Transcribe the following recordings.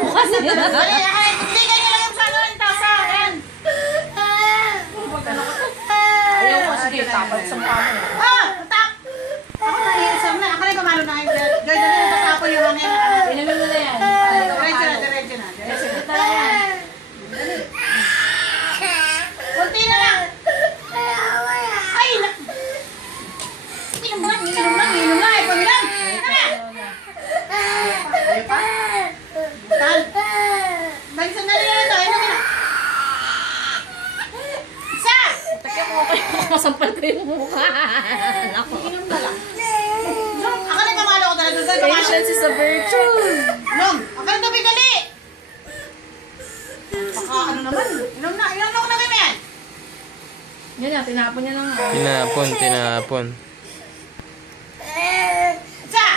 bukas niya. Hindi ganyan lang yung salo ng tasa. Ayan. Ayaw ko, sige, tapat sa mukha mo. Tap! Ako na iisam na. Ako na yung kamalo na kayo. Joy, dali yung patapo yung hangin. Inumin mo na yan. Diretso na, diretso na. Sige, tara yan. Kunti na lang. Ay! Inom lang. Ay, pamilang. Tara! Ayaw pa? Tal. Balik sandali na ito. Inom na. Isa! Takya ko kayo. Masampal ko yung mukha. Ako. Inom na lang. Ako na yung kamalo ko talaga. Patience is a virtue. Inom! Ako na tubig dali! Baka ano naman. Inom na ako na kayo yan. Yan na, tinapon niya lang. Tinapon. Isa!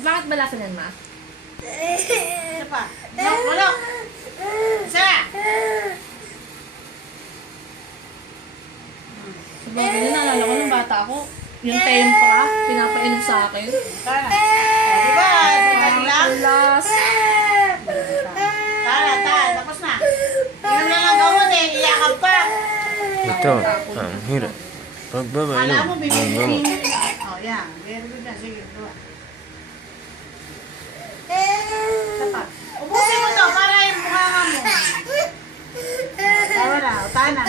Bakit balasan yan, ma? Isa pa. Wala. Isa! Sabagay na, naalala ko ng bata ako. Yung tempra, pinapainom sa akin. Tara. Diba? Sumali lang. Last. Tara. Tapos na. Inom na lang gawin eh. Iyakap pa. Ito, ang hirap. Pagbaba, Kala mo, bibigyan. Oh, yan. Very good na. Sige, gawa. Isa pa. Ubusin mo to para yung mukha mo. Tawa na. Tawa na.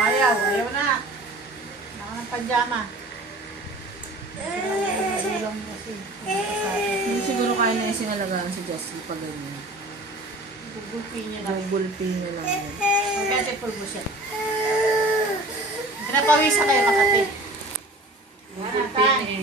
Ayaw na. Ako ng pajama. Hindi siguro kaya na yung sinalagaan si Jessie pag ganyan. Gugulpi niya lang. Nagulpi niya lang yun. Magkasi pulbo siya. Pinapawisa kayo makati. Gulpi niya.